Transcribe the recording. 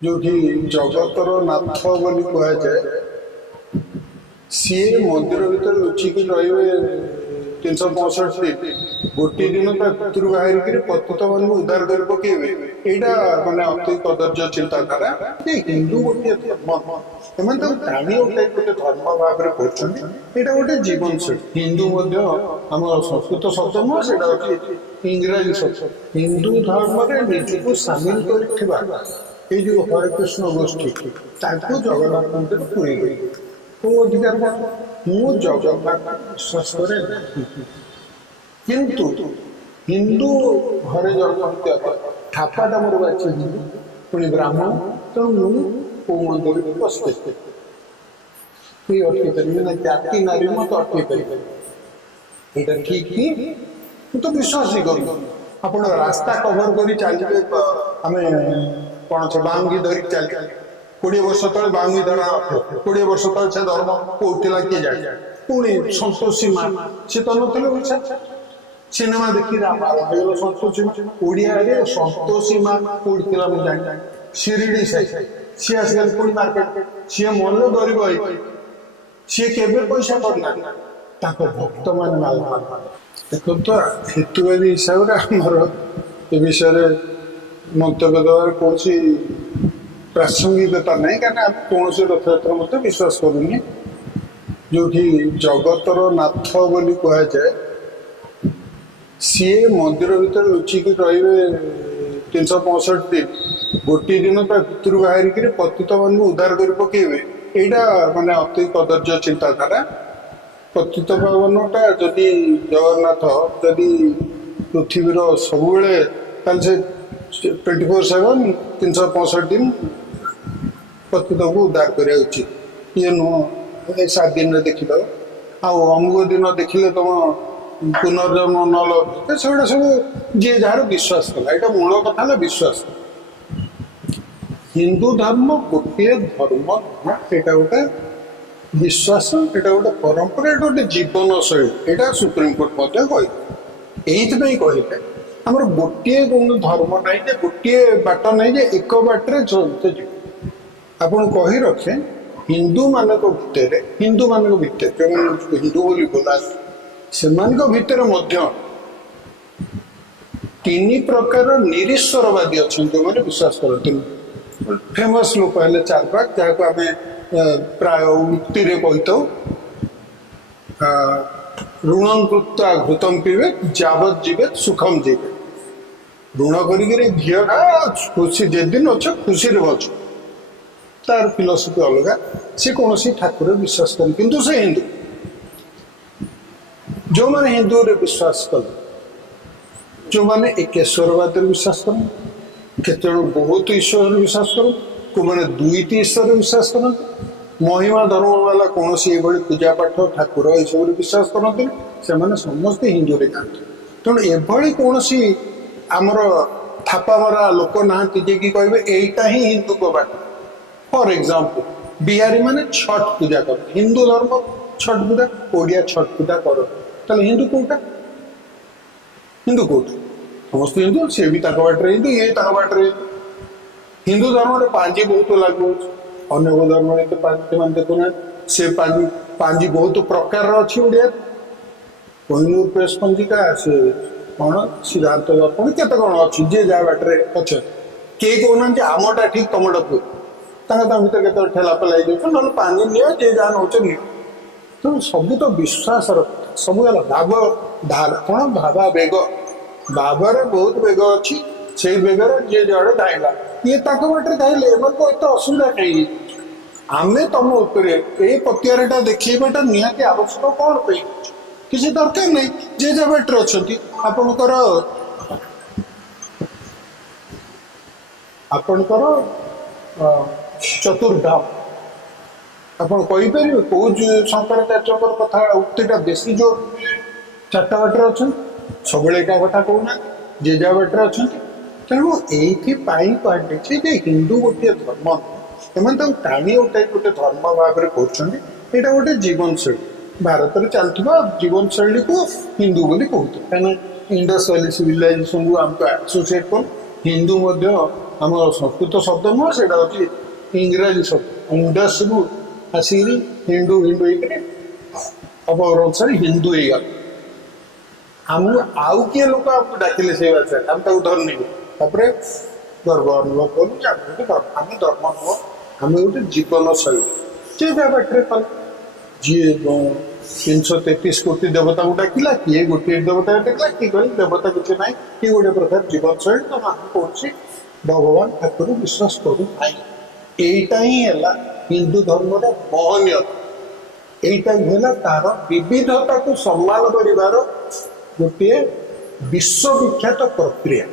जो जगतर नाथ बोली कहुए सी मंदिर भर लुचिकी रे 365 दिन गोटे दिन भितर बाहर पतित मान उद्धार कर पकेबे यहाँ मानने अति कदर्य चिंताधारा हिंदू गोटे धर्म एम प्राणी गोटे धर्म भाव में कर गोटे जीवन शैली हिंदू आम संस्कृत शब्द नुह से इंग्राजी शब्द हिंदू धर्म निजक सामिल कर जो हरे कृष्ण गोष्ठी जगन्नाथ मंदिर पूरी गई तो अधिकार मु जगन्नाथ विश्वास करे किंतु हिंदू घरे जन्म होता ठापाटा मोर बाची पुणी ब्राह्मण तेणु मु मंदिर को पशते अटकी पारि ना जाति नारी मत अटकी पारि यहाँ ठीक ही मुझे तो विश्वास ही करूँ आप रास्ता कभर कर चलिए आम कौन से बांगी धरिक चल 20 वर्ष तले बांगी धरा 20 वर्ष तले से धर्म कौला किए जाए पुणी संतोषी माँ सी तो नी सिनेमा देखी संतोषी ओडिया संतोषी माँ कौला मुझे शिरडी साई सी आसिक पुणी मार्केट सी मन गरीब सी के पैसा करना भक्त मान माल देखो तो हेतुवादी हिसाब से आमर ए विषय मंतव्य देवार कौन प्रासंगिकता नहीं कहीं कौन रथयात्रा मत विश्वास करूनी जो जगतर नाथ बोली कहुए सी मंदिर भर लुचिकी रे 365 दिन गोटे दिन भितर बाहर पतित मान उद्धार कर पकेबे यहाँ मानने अति कदर्य चिंताधारा पतित पावनटा जदि जगन्नाथ जदि पृथ्वीर सब 24/7 365 दिन पतित को उद्धार करा उचित ये नुह 7 दिन में देखिद अमुक दिन देखिले तुम पुनर्जन्म न लगे से सब जी जार विश्वास कला यहाँ मूल कथा ना विश्वास हिंदू धर्म गोटे धर्म यहाँ गोटे विश्वास यहाँ गोटे परंपरा यहाँ गोटे जीवन शैली यहाँ सुप्रीमकोर्ट कही कहले आमर गोटे धर्म ना गोटे बाट ना एक बाटे चलते जी आप कही रखे हिंदू मान भितर हिंदू मान भितर जो हिंदू बोली बोला से भितर 3 प्रकार निरीश्वरवादी अच्छा जो मैंने विश्वास करते फेमस लोक है 4 भाग जहाँ आम प्राय उक्ति कही ऋण कृत्वा घृतम पीबे जावत जीवे सुखम जीवे ऋण कर खुशी जेदिन अच्छे खुशी बच तार फिलोसफी अलग सी कौन ठाकुर विश्वास कर किंतु से हिंदू जो मैंने हिंदू रे विश्वास कल जो मैंने एकेश्वरवाद विश्वास कर बहुत ईश्वर विश्वास कर को मैंने 2 ईश्वर विश्वास कर महिमा धर्म वाला कौन सी पूजा पाठ ठाकुर ये सब विश्वास करते से समस्ते हिंदू रे जाते तेणु एभली कौन आमर थापा मरा लोक ना कि कहे यहीटा ही हिंदू को बाट फॉर एग्जांपल बिहारी माने छठ पूजा कर हिंदू धर्म छठ पूजा ओडिया छठ पूजा कर हिंदू कौटा हिंदू कौटा समस्त हिंदू सी भी बाटे हिंदू ये बाटे हिंदू धर्म पांजी बहुत लागू अन्य धर्म पांजी मान देखुना से पांजी बहुत प्रकार अच्छी ओडिया कोहिनूर प्रेस पंजिका से कौन सिद्धांत दर्पण केत कौन अच्छी जे जहाँ बाटे अच्छे किए कहना आमटा ठीक तुमटा भर के ठेला पेलाई दे ना पानी नियो जे जहाँ नौ तो सब तो विश्वास सब भाव धारा कौन भावा बेग भावर बहुत बेग अच्छी से बेगर जी जड़े धाइला ये बाटे धाइले एत असुविधा कहीं आमे तुम ये पतियारटा देखा निहाती आवश्यक कौन पे किसी दरकार नहीं जे जहाँ बाटे अच्छा आपणकर चतुर्धाम आपरे कौ शंकराचार्य कथा उक्तिटा बेसी जो 4टा बाटे अच्छा सब कथा कहना जे जहाँ बाटे अच्छा तेणु ये कहते हिंदू गोटे धर्म एम प्राणी गोटे धर्म भाव में कर गोटे जीवन शैली भारत में चलता जीवन शैली को हिंदू बोली कहते हैं इंडस वैली सिविलाइजेशन को आमको एसोसिएट कर हिंदू ଆମ ସଂସ୍କୃତ ଶବ୍ଦ ନୁହଁ, ସେଇଟା ହଉଛି ଇଂରାଜୀ ଶବ୍ଦ। ଇଣ୍ଡସରୁ ଆସିକିରି ହିନ୍ଦୁ ହିନ୍ଦୁ ହେଇକିରି ଅପର ଅନୁସାରେ ହିନ୍ଦୁ ହେଇଗଲା। ଆମକୁ ଆଉ କିଏ ଲୋକ ଆମକୁ ଡାକିଲେ ସେଇ ଭାଷାରେ, ଆମେ ତାକୁ ଧରିନେବୁ। ତାପରେ ଗର୍ବ ଅନୁଭବ କରୁ ଯେ ଆମେ ଗୋଟେ ଧର୍ମ। ଆମେ ଧର୍ମ ନୁହଁ, ଆମେ ଗୋଟେ ଜୀବନ ଶୈଳୀ। ଯିଏ ଯାହା ବାଟରେ କଲେ, ଯିଏ 333 କୋଟି ଦେବତାଙ୍କୁ ଡାକିଲା, କିଏ ଗୋଟିଏ ଦେବତା ଡାକିଲା, କିଏ କହିଲେ ଦେବତା କିଛି ନାହିଁ, କିଏ ଗୋଟେ ପ୍ରକାର ଜୀବନ ଶୈଳୀ। ତ ଆମେ କୌଣସି ଭଗବାନ ଠାକୁର ବିଶ୍ୱାସ କରୁ ନାହିଁ। এইটা ହିଁ ହେଲା ହିନ୍ଦୁ ଧର୍ମର ମହନୀୟତା। এইটা ହିଁ ହେଲା ତାର ବିବିଧତାକୁ ସମ୍ମାନ କରିବାର ଗୋଟିଏ ବିଶ୍ୱବିଖ୍ୟାତ ପ୍ରକ୍ରିୟା।